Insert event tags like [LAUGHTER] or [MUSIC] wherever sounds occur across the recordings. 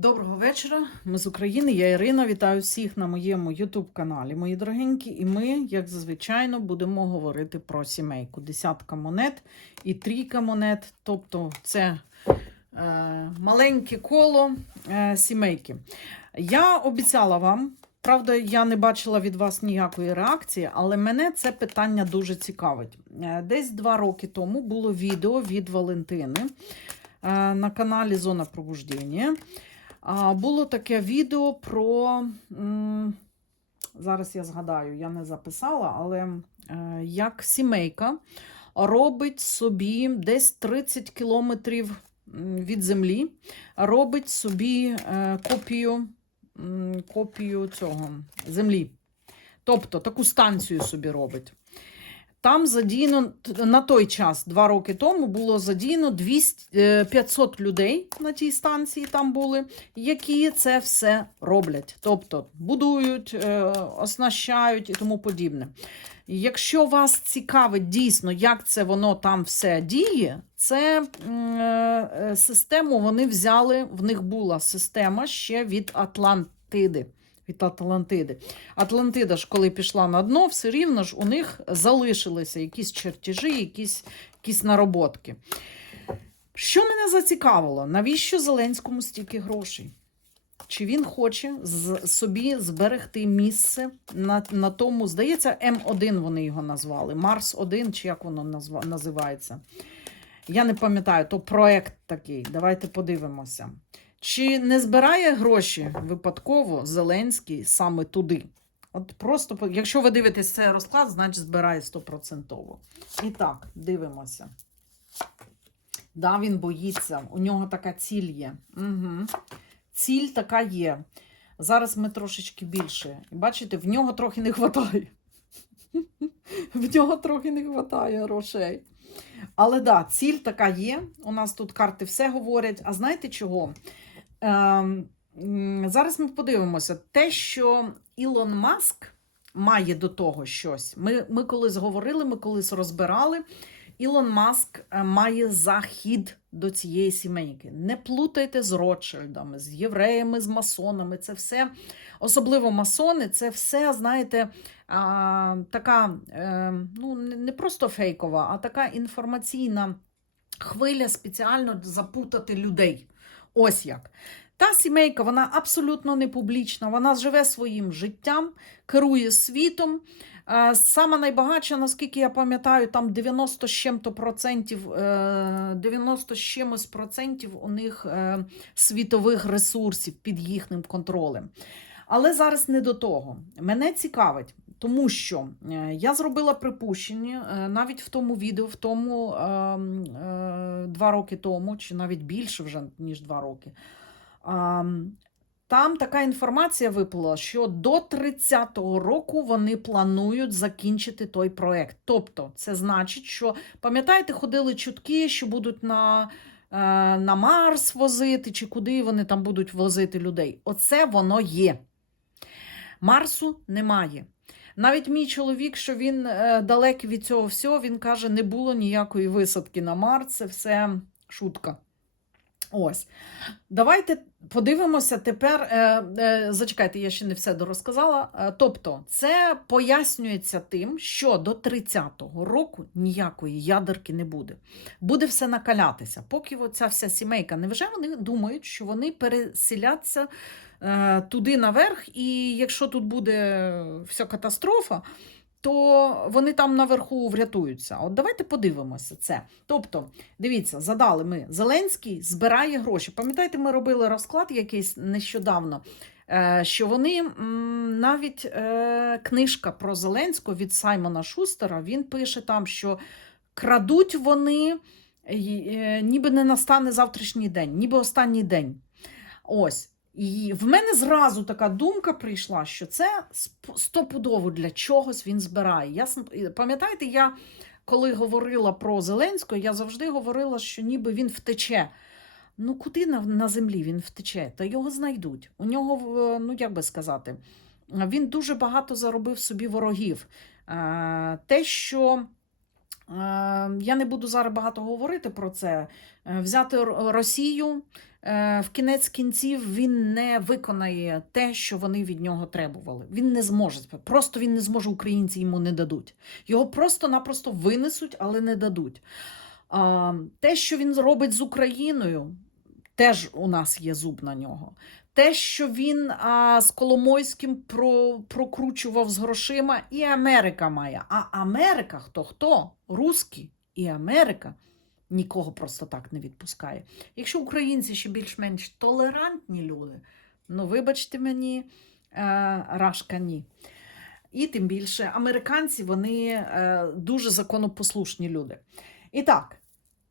Доброго вечора. Ми з України. Я Ірина. Вітаю всіх на моєму youtube каналі, мої дорогенькі. І ми, як зазвичайно, будемо говорити про сімейку. Десятка монет і трійка монет. Тобто, це е, маленьке коло е, сімейки. Я обіцяла вам. Правда, я не бачила від вас ніякої реакції, але мене це питання дуже цікавить. Е, Десь два роки тому було відео від Валентини е, на каналі Зона Пробуждення. Було таке відео про. Зараз я згадаю, я не записала, але е, як сімейка робить собі десь 30 кілометрів від землі, робить собі е, копію, копію цього землі. Тобто таку станцію собі робить. Там задіяно на той час, два роки тому, було задіяно 200, е, 500 людей на тій станції там були, які це все роблять. Тобто будують, е, оснащають і тому подібне. Якщо вас цікавить дійсно, як це воно там все діє, це е, е, систему вони взяли, в них була система ще від Атлантиди. Від Атлантиди. Атлантида ж, коли пішла на дно, все рівно ж у них залишилися якісь чертежі, якісь, якісь нароботки. Що мене зацікавило? Навіщо Зеленському стільки грошей? Чи він хоче з, собі зберегти місце на, на тому, здається, М1 вони його назвали, Марс 1, чи як воно назва, називається? Я не пам'ятаю, то проект такий. Давайте подивимося. Чи не збирає гроші випадково Зеленський саме туди? От просто, якщо ви дивитесь цей розклад, значить збирає стопроцентово. І так, дивимося. Да, він боїться, у нього така ціль є. Угу. Ціль така є. Зараз ми трошечки більше. Бачите, в нього трохи не вистачає. В нього трохи не вистачає грошей. Але да, ціль така є. У нас тут карти все говорять. А знаєте чого? Ем, зараз ми подивимося. Те, що Ілон Маск має до того щось. Ми, ми колись говорили, ми колись розбирали. Ілон Маск е, має захід до цієї сімейки. Не плутайте з Ротшильдами, з євреями, з масонами. Це все, особливо масони, це все, знаєте, а, така е, ну, не просто фейкова, а така інформаційна хвиля спеціально запутати людей. Ось як. Та сімейка, вона абсолютно не публічна, вона живе своїм життям, керує світом. Е, Сама найбагатша, наскільки я пам'ятаю, там 90 з чим-то процентів, е, 90 з чимось процентів у них е, світових ресурсів під їхнім контролем. Але зараз не до того. Мене цікавить, тому що е, я зробила припущення е, навіть в тому відео, в тому е, е, два роки тому, чи навіть більше вже, ніж два роки. А, Там така інформація виплила, що до 30-го року вони планують закінчити той проект. Тобто, це значить, що пам'ятаєте, ходили чутки, що будуть на, на Марс возити, чи куди вони там будуть возити людей. Оце воно є. Марсу немає. Навіть мій чоловік, що він е, далекий від цього всього, він каже, не було ніякої висадки на Марс, це все шутка. Ось. Давайте подивимося тепер. Е, е, зачекайте, я ще не все дорозказала. Е, тобто, це пояснюється тим, що до 30-го року ніякої ядерки не буде. Буде все накалятися. Поки оця вся сімейка, невже вони думають, що вони переселяться е, туди наверх, і якщо тут буде вся катастрофа, то вони там наверху врятуються. От давайте подивимося це. Тобто, дивіться, задали ми Зеленський збирає гроші. Пам'ятаєте, ми робили розклад якийсь нещодавно. е, Що вони навіть е, книжка про Зеленського від Саймона Шустера він пише там, що крадуть вони, е, ніби не настане завтрашній день, ніби останній день. Ось. І в мене зразу така думка прийшла, що це стопудово для чогось він збирає. Я пам'ятаєте, я коли говорила про Зеленського, я завжди говорила, що ніби він втече. Ну, куди на, на землі він втече? Та його знайдуть. У нього, ну як би сказати, він дуже багато заробив собі ворогів. Е, Те, що Я не буду зараз багато говорити про це. Е, Взяти Росію, е, в кінець кінців він не виконає те, що вони від нього требували. Він не зможе. Просто він не зможе, українці йому не дадуть. Його просто-напросто винесуть, але не дадуть. Те, що він робить з Україною, теж у нас є зуб на нього. Те, що він а, з Коломойським про, прокручував з грошима, і Америка має. А Америка хто хто? Русські і Америка нікого просто так не відпускає. Якщо українці ще більш-менш толерантні люди, ну вибачте мені, е, рашка ні. І тим більше американці вони е, дуже законопослушні люди. І так.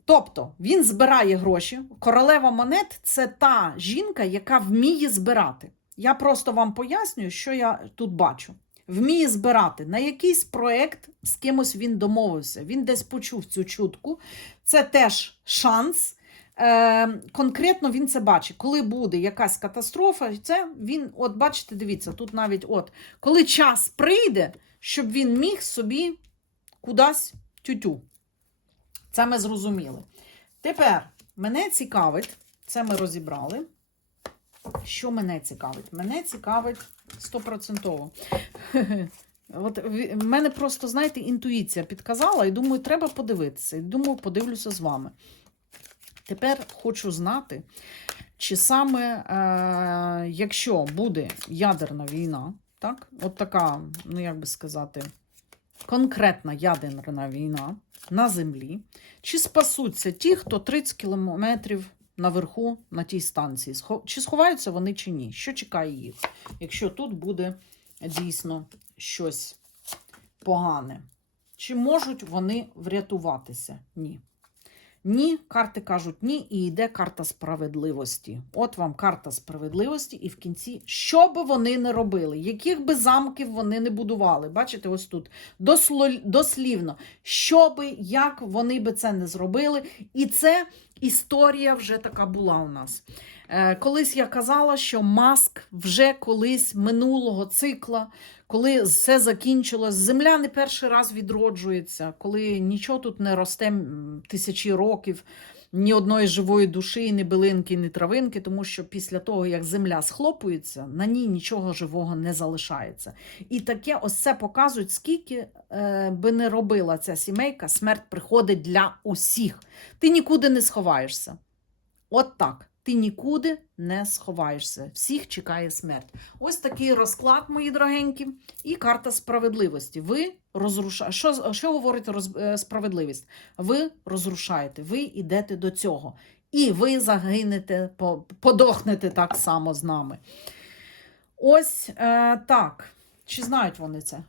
Тобто він збирає гроші. Королева монет це та жінка, яка вміє збирати. Я просто вам пояснюю, що я тут бачу. Вміє збирати на якийсь проект з кимось він домовився. Він десь почув цю чутку. Це теж шанс. Е, конкретно він це бачить. Коли буде якась катастрофа, це він, от бачите, дивіться, тут навіть от, коли час прийде, щоб він міг собі кудись тютю. Це ми зрозуміли. Тепер мене цікавить, це ми розібрали. Що мене цікавить? Мене цікавить стопроцентово. [LAUGHS] От в мене просто, знаєте, інтуїція підказала, і думаю, треба подивитися. І думаю, подивлюся з вами. Тепер хочу знати, чи саме, е, якщо буде ядерна війна, так, от така, ну як би сказати, конкретна ядерна війна на землі, чи спасуться ті, хто 30 кілометрів наверху на тій станції? Чи сховаються вони, чи ні? Що чекає їх, якщо тут буде дійсно щось погане? Чи можуть вони врятуватися? Ні. Ні, карти кажуть ні, і йде карта справедливості. От вам карта справедливості, і в кінці, що би вони не робили, яких би замків вони не будували. Бачите, ось тут дослівно, що би, як вони би це не зробили. І це історія вже така була у нас. Е, колись я казала, що маск вже колись минулого цикла, коли все закінчилось, земля не перший раз відроджується, коли нічого тут не росте тисячі років, ні одної живої душі, ні билинки, ні травинки, тому що після того, як земля схлопується, на ній нічого живого не залишається. І таке ось це показують, скільки е, би не робила ця сімейка, смерть приходить для усіх. Ти нікуди не сховаєшся. От так. Ти нікуди не сховаєшся. Всіх чекає смерть. Ось такий розклад, мої дорогенькі, і карта справедливості. Ви розрушаєте. Що, що говорить роз... е, справедливість? Ви розрушаєте, ви йдете до цього. І ви загинете, подохнете так само з нами. Ось е, так. Чи знають вони це?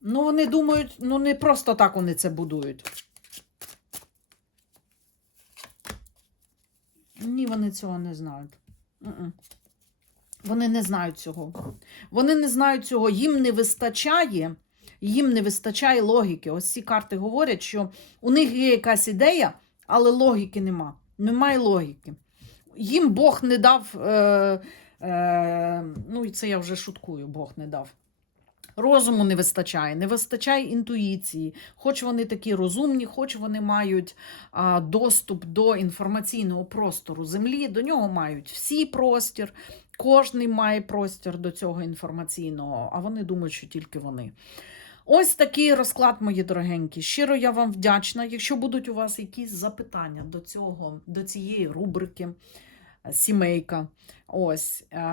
Ну, вони думають, ну не просто так вони це будують. Ні, вони цього не знають. Вони не знають цього. Вони не знають цього. Їм не вистачає, їм не вистачає логіки. Ось ці карти говорять, що у них є якась ідея, але логіки нема. Немає логіки. Їм Бог не дав. Е, е, ну, і це я вже шуткую, Бог не дав. Розуму не вистачає, не вистачає інтуїції, хоч вони такі розумні, хоч вони мають а, доступ до інформаційного простору землі, до нього мають всі простір, кожний має простір до цього інформаційного, а вони думають, що тільки вони. Ось такий розклад, мої дорогенькі. Щиро я вам вдячна. Якщо будуть у вас якісь запитання до цього, до цієї рубрики сімейка. Ось е,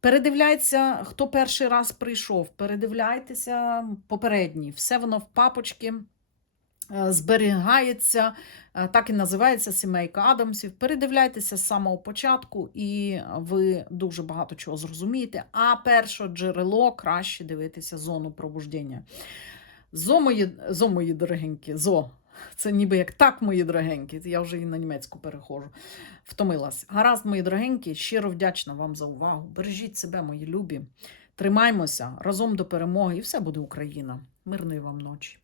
передивляйся, хто перший раз прийшов. Передивляйтеся попередні. Все воно в папочки е, зберігається, е, так і називається сімейка Адамсів. Передивляйтеся з самого початку, і ви дуже багато чого зрозумієте. А перше джерело краще дивитися зону пробуждення. Зо мої, зо мої дорогенькі, зо. Це ніби як так, мої дорогенькі. Я вже і на німецьку перехожу. Втомилась. Гаразд, мої дорогенькі, щиро вдячна вам за увагу. Бережіть себе, мої любі. Тримаймося разом до перемоги, і все буде Україна. Мирної вам ночі.